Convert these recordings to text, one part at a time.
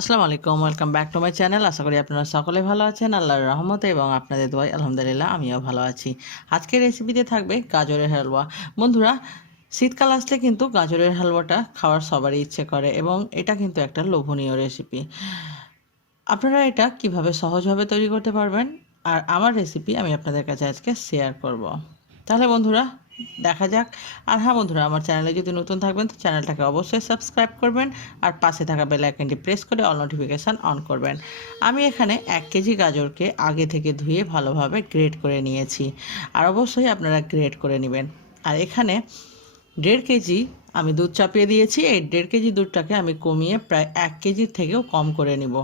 আসসালামু আলাইকুম, welcome back to my channel. আশা করি আপনারা সকলে ভালো আছেন আল্লাহর রহমতে এবং আপনাদের দোয়ায় আলহামদুলিল্লাহ আমিও ভালো আছি। আজকের রেসিপিতে থাকবে গাজরের হালুয়া। বন্ধুরা, শীতকাল আসলে কিন্তু গাজরের হালুয়াটা খাওয়ার সবারই ইচ্ছে করে এবং এটা কিন্তু একটা লোভনীয় রেসিপি। আপনারা এটা কিভাবে সহজভাবে তৈরি করতে পারবেন আর আমার রেসিপি আমি আপনাদের কাছে আজকে শেয়ার করব। তাহলে বন্ধুরা দেখা যাক। আর হ্যাঁ বন্ধুরা, আমার চ্যানেলে যদি নতুন থাকবেন তো চ্যানেলটাকে অবশ্যই সাবস্ক্রাইব করবেন আর পাশে থাকা বেল আইকনটি প্রেস করে অল নোটিফিকেশান অন করবেন। আমি এখানে 1 কেজি গাজরকে আগে থেকে ধুয়ে ভালোভাবে গ্রেট করে নিয়েছি, আর অবশ্যই আপনারা গ্রেট করে নেবেন। আর এখানে 1.5 কেজি আমি দুধ চাপিয়ে দিয়েছি। এই 1.5 কেজি দুধটাকে আমি কমিয়ে প্রায় 1 কেজির থেকেও কম করে নিব।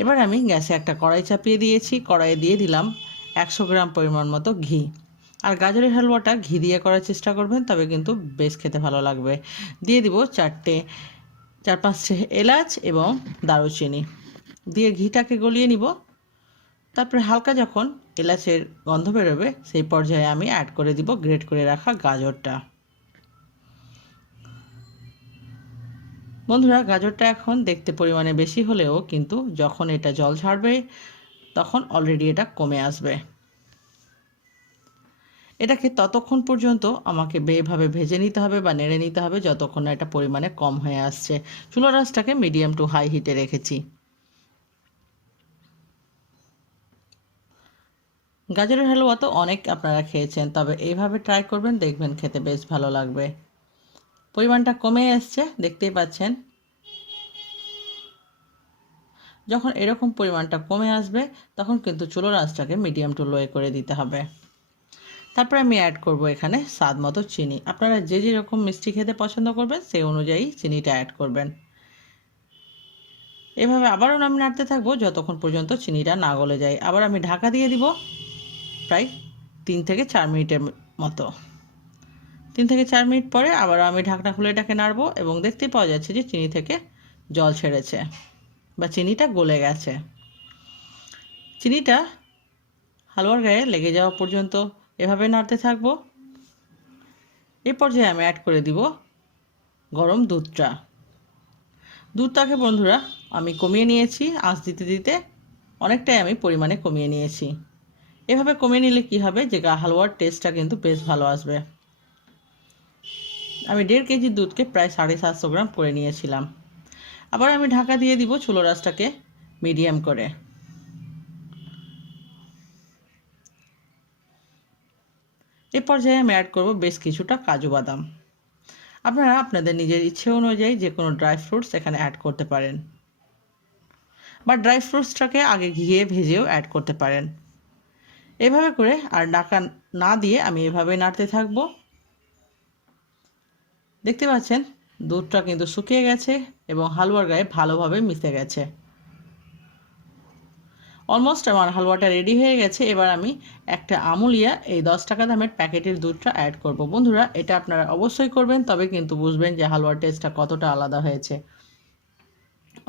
এবার আমি গ্যাসে একটা কড়াই চাপিয়ে দিয়েছি। কড়াইয়ে দিয়ে দিলাম 100 গ্রাম পরিমাণ মতো ঘি। আর গাজরের হালুয়াটা ঘি দিয়ে করার চেষ্টা করবেন, তবে কিন্তু বেশ খেতে ভালো লাগবে। দিয়ে দিব 4-5টে এলাচ এবং দারুচিনি। দিয়ে ঘিটাকে গলিয়ে নিব। তারপরে হালকা যখন এলাচের গন্ধ বেরোবে সেই পর্যায়ে আমি অ্যাড করে দিব গ্রেট করে রাখা গাজরটা। বন্ধুরা, গাজরটা এখন দেখতে পরিমাণে বেশি হলেও কিন্তু যখন এটা জল ছাড়বে তখন অলরেডি এটা কমে আসবে। এটাকে ততক্ষণ পর্যন্ত আমাকে এভাবে ভেজে নিতে হবে বা নেড়ে নিতে হবে যতক্ষণ না এটা পরিমাণে কম হয়ে আসছে। চুলার আঁচটাকে মিডিয়াম টু হাই হিটে রেখেছি। গাজরের হালুয়া তো অনেক আপনারা খেয়েছেন, তবে এইভাবে ট্রাই করবেন, দেখবেন খেতে বেশ ভালো লাগবে। পরিমাণটা কমে এসছে, দেখতেই পাচ্ছেন। যখন এরকম পরিমাণটা কমে আসবে তখন কিন্তু চুলার আঁচটাকে মিডিয়াম টু লোয়ে করে দিতে হবে। তারপরে আমি অ্যাড করব এখানে স্বাদ মতো চিনি। আপনারা যে যেরকম মিষ্টি খেতে পছন্দ করবেন সেই অনুযায়ী চিনিটা অ্যাড করবেন। এভাবে আবারও আমি নাড়তে থাকবো যতক্ষণ পর্যন্ত চিনিটা না গলে যায়। আবার আমি ঢাকা দিয়ে দিব প্রায় 3 থেকে 4 মিনিটের মতো। 3 থেকে 4 মিনিট পরে আবারও আমি ঢাকনা খুলে এটাকে নাড়বো এবং দেখতে পাওয়া যাচ্ছে যে চিনি থেকে জল ছেড়েছে বা চিনিটা গলে গেছে। চিনিটা হালুয়ার গায়ে লেগে যাওয়া পর্যন্ত এভাবে নাড়তে থাকবো। এই পর্যায়ে আমি অ্যাড করে দিব গরম দুধটা। দুধটাকে বন্ধুরা আমি কমিয়ে নিয়েছি, আঁচ দিতে দিতে অনেকটাই আমি পরিমাণে কমিয়ে নিয়েছি। এভাবে কমিয়ে নিলে কি হবে যে হালুয়ার টেস্টটা কিন্তু বেশ ভালো আসবে। আমি 1.5 কেজি দুধকে প্রায় 750 গ্রাম করে নিয়েছিলাম। আবার আমি ঢাকা দিয়ে দিব চুলোর আঁচটাকে মিডিয়াম করে। এ পর্যায়ে আমি অ্যাড করব বেশ কিছুটা কাজু বাদাম। আপনারা আপনাদের নিজের ইচ্ছে অনুযায়ী যে কোনো ড্রাই ফ্রুটস এখানে অ্যাড করতে পারেন, বা ড্রাই ফ্রুটসটাকে আগে ঘিয়ে ভেজেও অ্যাড করতে পারেন। এভাবে করে আর ঢাকা না দিয়ে আমি এভাবে নাড়তে থাকব। দেখতে পাচ্ছেন দুধটা কিন্তু শুকিয়ে গেছে এবং হালুয়ার গায়ে ভালোভাবে মিশে গেছে। অলমোস্ট আমার হালুয়াটা রেডি হয়ে গেছে। এবার আমি একটা আমুলিয়া এই 10 টাকা দামের প্যাকেটের দুধটা অ্যাড করব। বন্ধুরা, এটা আপনারা অবশ্যই করবেন, তবে কিন্তু বুঝবেন যে হালুয়ার টেস্টটা কতটা আলাদা হয়েছে।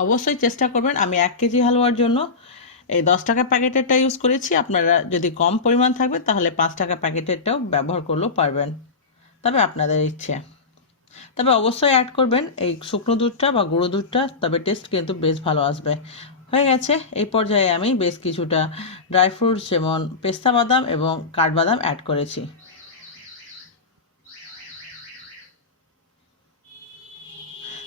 অবশ্যই চেষ্টা করবেন। আমি 1 কেজি হালুয়ার জন্য এই 10 টাকা প্যাকেটেরটা ইউজ করেছি। আপনারা যদি কম পরিমাণ থাকবে তাহলে 5 টাকা প্যাকেটেরটাও ব্যবহার করলেও পারবেন, তবে আপনাদের ইচ্ছে। তবে অবশ্যই অ্যাড করবেন এই শুকনো দুধটা বা গুঁড়ো দুধটা, তবে টেস্ট কিন্তু বেশ ভালো আসবে। হয়ে গেছে। এই পর্যায়ে আমি বেশ কিছুটা ড্রাই ফ্রুটস যেমন পেস্তা বাদাম এবং কাঠবাদাম অ্যাড করেছি।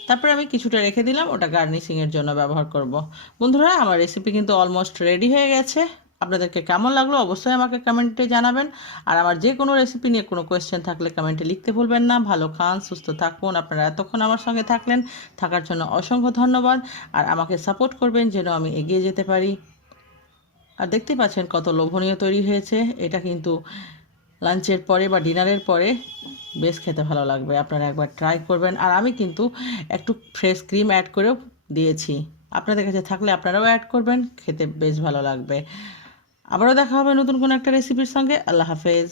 তারপরে আমি কিছুটা রেখে দিলাম, ওটা গার্নিশিংয়ের জন্য ব্যবহার করব। বন্ধুরা, আমার রেসিপি কিন্তু অলমোস্ট রেডি হয়ে গেছে। আপনাদেরকে কেমন লাগলো অবশ্যই আমাকে কমেন্টে জানাবেন। আর আমার যে কোনো রেসিপি নিয়ে কোনো কোয়েশ্চেন থাকলে কমেন্টে লিখতে ভুলবেন না। ভালো খান, সুস্থ থাকুন। আপনারা এতক্ষণ আমার সঙ্গে থাকার জন্য অসংখ্য ধন্যবাদ। আর আমাকে সাপোর্ট করবেন যেন আমি এগিয়ে যেতে পারি। আর দেখতে পাচ্ছেন কত লোভনীয় তৈরি হয়েছে। এটা কিন্তু লাঞ্চের পরে বা ডিনারের পরে বেশ খেতে ভালো লাগবে। আপনারা একবার ট্রাই করবেন। আর আমি কিন্তু একটু ফ্রেশ ক্রিম অ্যাড করেও দিয়েছি, আপনাদের কাছে থাকলে আপনারাও অ্যাড করবেন, খেতে বেশ ভালো লাগবে। আবারও দেখা হবে নতুন কোনো একটা রেসিপির সঙ্গে। আল্লাহ হাফেজ।